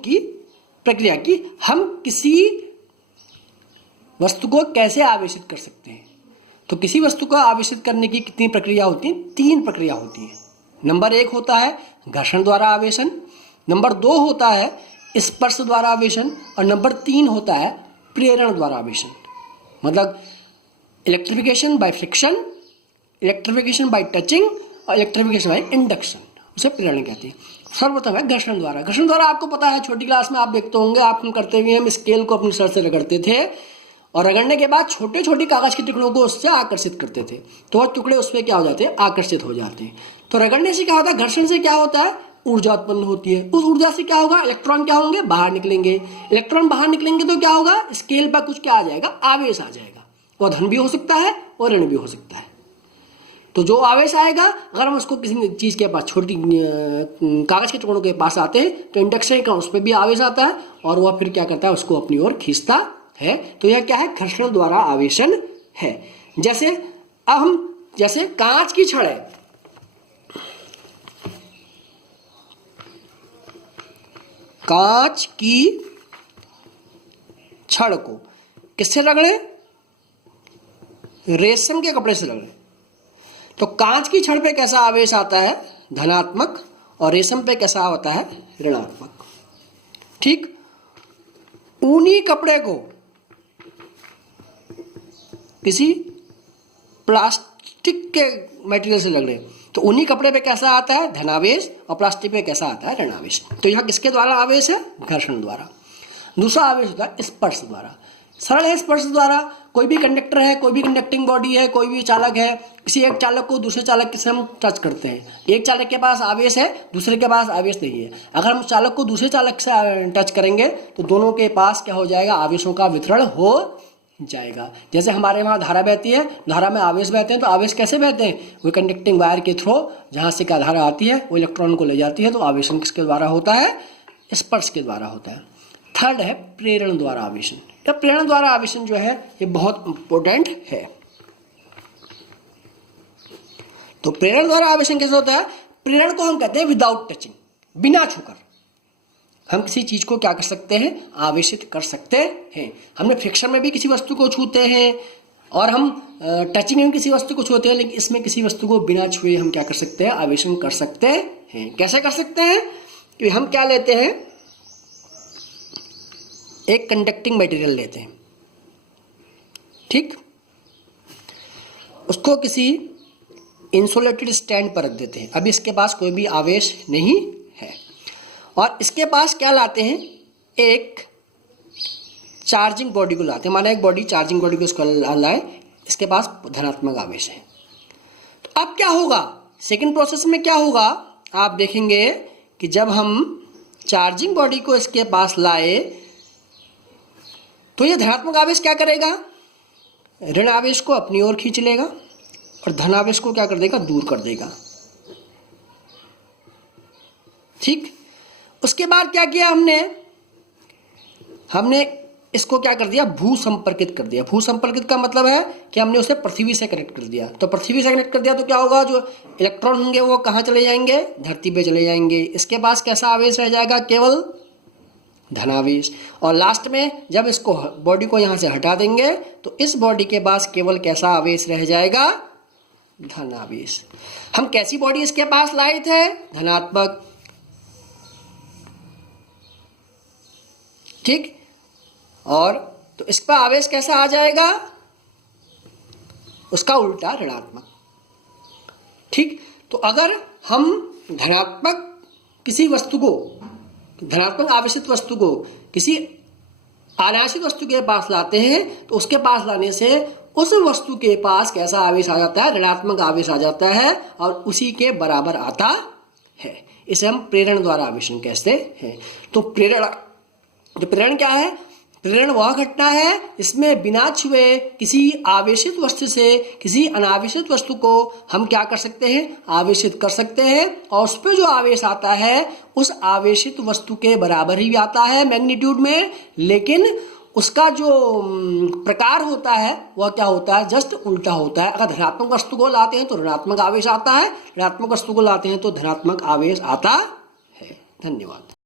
की प्रक्रिया की हम किसी वस्तु को कैसे आवेशित कर सकते हैं। तो किसी वस्तु को आवेशित करने की कितनी प्रक्रिया होती है? 3 प्रक्रिया होती है। नंबर 1 होता है घर्षण द्वारा आवेशन, नंबर 2 होता है स्पर्श द्वारा आवेशन और नंबर 3 होता है प्रेरण द्वारा आवेशन। मतलब electrification by friction, electrification bye touching और इलेक्ट्रिफिकेशन बाय इंडक्शन, उसे प्रेरण कहते हैं। सर्वप्रथम है घर्षण द्वारा। घर्षण द्वारा आपको पता है, छोटी क्लास में आप देखते होंगे, आप हम करते हुए हम स्केल को अपनी सर से रगड़ते थे और रगड़ने के बाद छोटे छोटे कागज के टुकड़ों को उससे आकर्षित करते थे, तो वह टुकड़े उस पर क्या हो जाते हैं? आकर्षित हो जाते हैं। तो रगड़ने से क्या होता है? घर्षण से क्या होता है? ऊर्जा उत्पन्न होती है। उस ऊर्जा से क्या होगा? इलेक्ट्रॉन क्या होंगे? बाहर निकलेंगे। इलेक्ट्रॉन बाहर निकलेंगे तो क्या होगा? स्केल पर कुछ क्या आ जाएगा? आवेश आ जाएगा। वह धन भी हो सकता है और ऋण भी हो सकता है। तो जो आवेश आएगा, अगर हम उसको किसी चीज़ के पास, छोटी कागज के टुकड़ों के पास आते हैं, तो इंडक्शन का उस पर भी आवेश आता है और वह फिर क्या करता है? उसको अपनी ओर खींचता है। तो यह क्या है? घर्षण द्वारा आवेशन है। जैसे अब हम, जैसे कांच की छड़ है, कांच की छड़ को किससे रगड़े? रेशम के कपड़े से रगड़े। तो कांच की छड़ पे कैसा आवेश आता है? धनात्मक। और रेशम पे कैसा होता है? ऋणात्मक। ठीक। ऊनी कपड़े को किसी प्लास्टिक के मटेरियल से रगड़े, तो ऊनी कपड़े पे कैसा आता है? धनावेश। और प्लास्टिक पे कैसा आता है? ऋणावेश। तो यह किसके द्वारा आवेश है? घर्षण द्वारा। दूसरा आवेश होता है स्पर्श द्वारा। सरल है स्पर्श द्वारा। कोई भी कंडक्टर है, कोई भी कंडक्टिंग बॉडी है, कोई भी चालक है, किसी एक चालक को दूसरे चालक से हम टच करते हैं। एक चालक के पास आवेश है, दूसरे के पास आवेश नहीं है। अगर हम चालक को दूसरे चालक से टच करेंगे तो दोनों के पास क्या हो जाएगा? आवेशों का वितरण हो जाएगा। जैसे हमारे वहाँ धारा बहती है, धारा में आवेश बहते हैं, तो आवेश कैसे बहते हैं? वो कंडक्टिंग वायर के थ्रू जहाँ से क्या धारा आती है वो इलेक्ट्रॉन को ले जाती है। तो आवेशन किसके द्वारा होता है? स्पर्श के द्वारा होता है। थर्ड है प्रेरण द्वारा आवेशन। या प्रेरण द्वारा आवेशन जो है ये बहुत इंपॉर्टेंट है। तो प्रेरण द्वारा आवेशन कैसे होता है? प्रेरण को हम कहते हैं विदाउट टचिंग, बिना छूकर हम किसी चीज को क्या कर सकते हैं? आवेशित कर सकते हैं। हमने फ्रिक्शन में भी किसी वस्तु को छूते हैं और हम टचिंग में किसी वस्तु को छूते हैं, लेकिन इसमें किसी वस्तु को बिना छुए हम क्या कर सकते हैं? आवेशन कर सकते हैं। कैसे कर सकते हैं? कि हम क्या लेते हैं? एक कंडक्टिंग मटेरियल लेते हैं, ठीक, उसको किसी इंसुलेटेड स्टैंड पर रख देते हैं। अभी इसके पास कोई भी आवेश नहीं है और इसके पास क्या लाते हैं? एक चार्जिंग बॉडी को लाते हैं। माना एक बॉडी, चार्जिंग बॉडी को उसको लाए, इसके पास धनात्मक आवेश है। तो अब क्या होगा? सेकंड प्रोसेस में क्या होगा? आप देखेंगे कि जब हम चार्जिंग बॉडी को इसके पास लाए तो ये धनात्मक आवेश क्या करेगा? ऋण आवेश को अपनी ओर खींच लेगा और धन आवेश को क्या कर देगा? दूर कर देगा। ठीक। उसके बाद क्या किया हमने इसको क्या कर दिया? भू संपर्कित कर दिया। भू संपर्कित का मतलब है कि हमने उसे पृथ्वी से कनेक्ट कर दिया। तो पृथ्वी से कनेक्ट कर दिया तो क्या होगा? जो इलेक्ट्रॉन होंगे वो कहाँ चले जाएंगे? धरती पे चले जाएंगे। इसके पास कैसा आवेश रह जाएगा? केवल धनावेश। और लास्ट में जब इसको बॉडी को यहाँ से हटा देंगे तो इस बॉडी के पास केवल कैसा आवेश रह जाएगा? धनावेश। हम कैसी बॉडी इसके पास लाए थे? धनात्मक। ठीक। और तो इस पर आवेश कैसा आ जाएगा? उसका उल्टा, ऋणात्मक। ठीक। तो अगर हम धनात्मक किसी वस्तु को, धनात्मक आवेशित वस्तु को किसी अनावेशित वस्तु के पास लाते हैं तो उसके पास लाने से उस वस्तु के पास कैसा आवेश आ जाता है? ऋणात्मक आवेश आ जाता है और उसी के बराबर आता है। इसे हम प्रेरण द्वारा आवेशन कहते हैं। तो प्रेरण क्या है? प्रेरण वह घटना है इसमें बिना छुए किसी आवेशित वस्तु से किसी अनावेशित वस्तु को हम क्या कर सकते हैं? आवेशित कर सकते हैं और उस पर जो आवेश आता है उस आवेशित वस्तु के बराबर ही आता है मैग्नीट्यूड में, लेकिन उसका जो प्रकार होता है वह क्या होता है? जस्ट उल्टा होता है। अगर धनात्मक वस्तु को लाते हैं तो ऋणात्मक आवेश आता है, ऋणात्मक वस्तु को लाते हैं तो धनात्मक आवेश आता है। धन्यवाद।